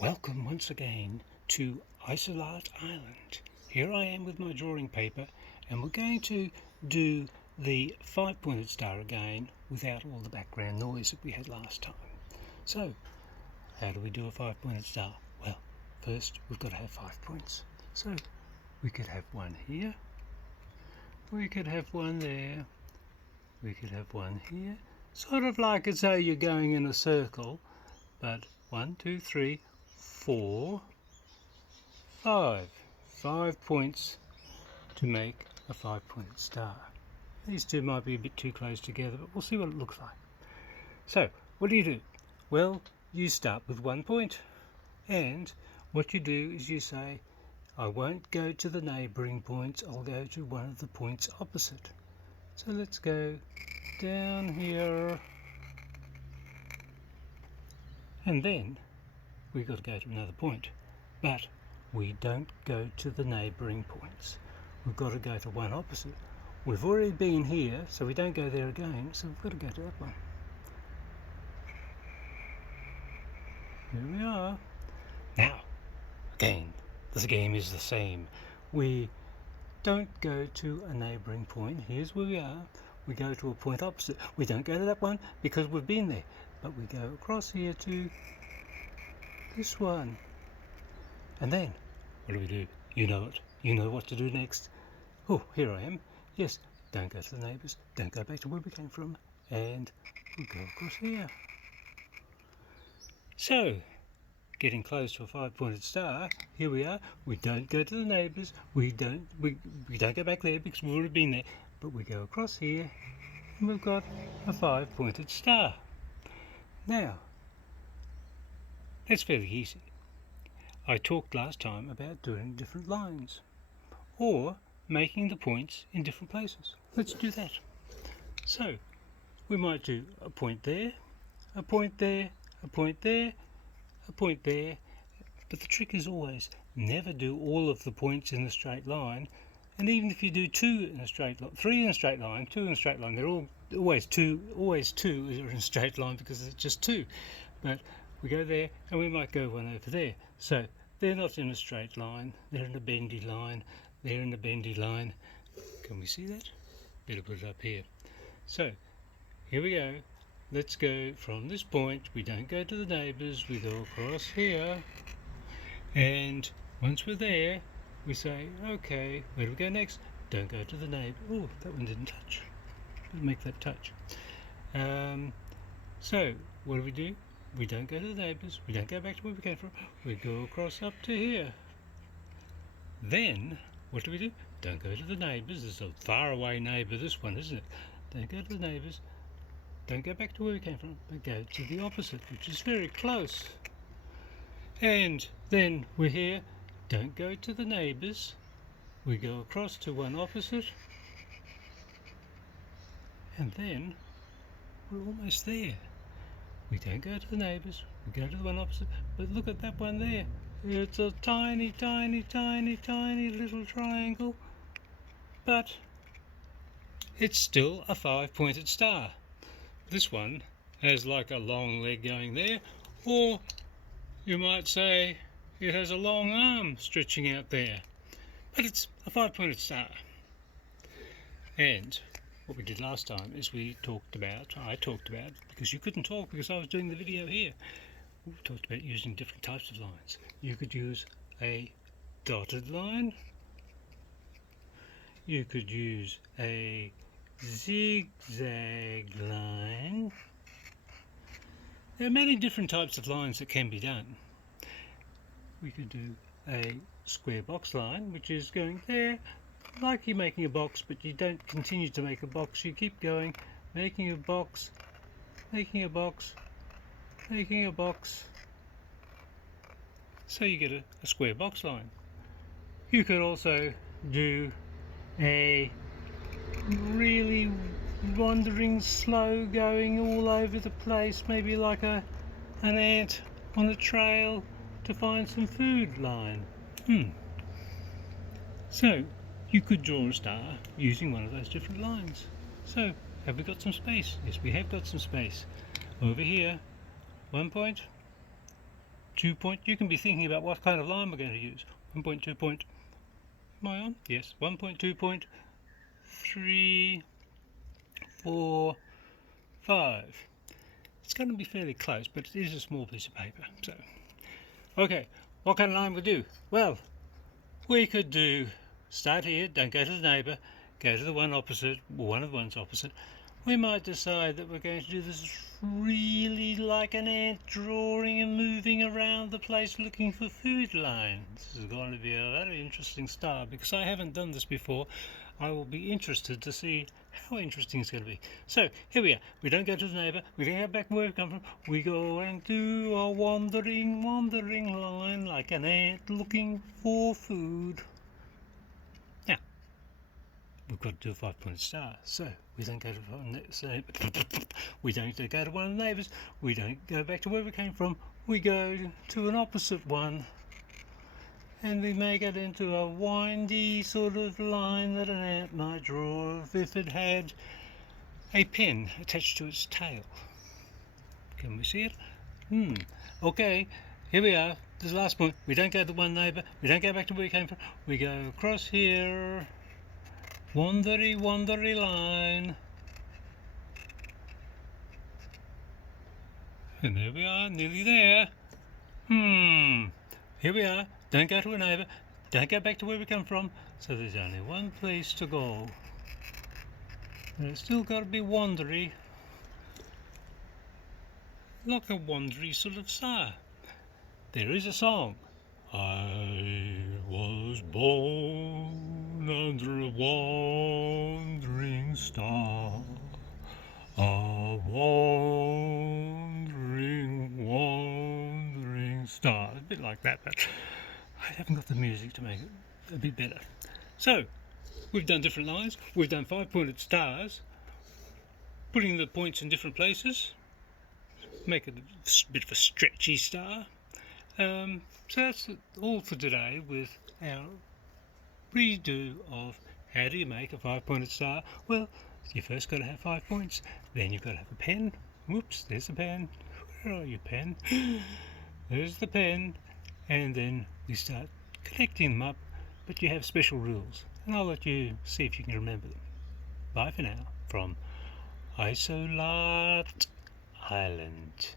Welcome once again to Isolate Island. Here I am with my drawing paper, and we're going to do the 5-pointed star again without all the background noise that we had last time. So, how do we do a 5-pointed star? Well, first we've got to have 5 points. So, we could have one here, we could have one there, we could have one here, sort of like as though you're going in a circle, but 1, 2, 3, 4, 5. 5 points to make a 5-pointed star. These two might be a bit too close together, but we'll see what it looks like. So, what do? Well, you start with 1 point, and what you do is you say, I won't go to the neighbouring points, I'll go to one of the points opposite. So let's go down here, and then we've got to go to another point, but we don't go to the neighbouring points. We've got to go to one opposite. We've already been here, so we don't go there again, so we've got to go to that one. Here we are. Now, again, this game is the same. We don't go to a neighbouring point. Here's where we are. We go to a point opposite. We don't go to that one because we've been there, but we go across here to this one. And then, what do? You know it. You know what to do next. Oh, here I am. Yes, don't go to the neighbours. Don't go back to where we came from. And we go across here. So, getting close to a 5-pointed star, here we are. We don't go to the neighbours. We don't go back there because we've already been there. But we go across here, and we've got a 5-pointed star. Now, that's fairly easy. I talked last time about doing different lines, or making the points in different places. Let's do that. So, we might do a point there, a point there, a point there, a point there, but the trick is always never do all of the points in a straight line, and even if you do 2 in a straight line, 3 in a straight line, 2 in a straight line, they're always two are in a straight line because it's just 2. But we go there, and we might go one over there. So they're not in a straight line, they're in a bendy line, they're in a bendy line. Can we see that? Better put it up here. So, here we go. Let's go from this point. We don't go to the neighbours, we go across here. And once we're there, we say, okay, where do we go next? Don't go to the neighbour. Oh, that one didn't touch. Didn't make that touch. So, what do? We don't go to the neighbours, we don't go back to where we came from, we go across up to here. Then, what do? Don't go to the neighbours, there's a far away neighbour, this one, isn't it? Don't go to the neighbours, don't go back to where we came from, but go to the opposite, which is very close. And then we're here, don't go to the neighbours, we go across to one opposite, and then we're almost there. We don't go to the neighbours, we go to the one opposite, but look at that one there. It's a tiny, tiny, tiny, tiny little triangle, but it's still a 5-pointed star. This one has like a long leg going there, or you might say it has a long arm stretching out there, but it's a 5-pointed star. And what we did last time is I talked about, because you couldn't talk because I was doing the video here, we talked about using different types of lines. You could use a dotted line, you could use a zigzag line. There are many different types of lines that can be done. We could do a square box line, which is going there, like you're making a box, but you don't continue to make a box, you keep going, making a box, making a box, making a box. So you get a square box line. You could also do a really wandering, slow going all over the place, maybe like an ant on a trail to find some food line. So you could draw a star using one of those different lines. So, have we got some space? Yes, we have got some space. Over here, 1 point, 2 point. You can be thinking about what kind of line we're going to use. 1.2 point. Am I on? Yes. 1.2 point. 3, 4, 5. It's going to be fairly close, but it is a small piece of paper. So, okay, what kind of line we do? Well, we could do start here, don't go to the neighbour, go to the one opposite, or one of the ones opposite. We might decide that we're going to do this really like an ant drawing and moving around the place looking for food line. This is going to be a very interesting start because I haven't done this before. I will be interested to see how interesting it's going to be. So here we are. We don't go to the neighbour. We don't go back where we come from. We go and do a wandering line like an ant looking for food. Now, we've got to do a 5-pointed star. So we don't go to we don't go to one of the neighbours. We don't go back to where we came from. We go to an opposite one. And we make it into a windy sort of line that an ant might draw if it had a pen attached to its tail. Can we see it? Okay, here we are. This is the last point. We don't go to one neighbour. We don't go back to where we came from. We go across here. Wandery line. And there we are, nearly there. Here we are. Don't go to a neighbour. Don't go back to where we come from. So there's only one place to go. And it's still got to be wandery. Like a wandery sort of star. There is a song. I was born under a wandering star. A wandering star. A bit like that, but I haven't got the music to make it a bit better. So, we've done different lines. We've done 5-pointed stars, putting the points in different places, make it a bit of a stretchy star. So that's all for today with our redo of how do you make a 5-pointed star. Well, you first got to have 5 points, then you've got to have a pen. Whoops, there's the pen. Where are you, pen? There's the pen. And then we start collecting them up, but you have special rules, and I'll let you see if you can remember them. Bye for now from Isolat Island.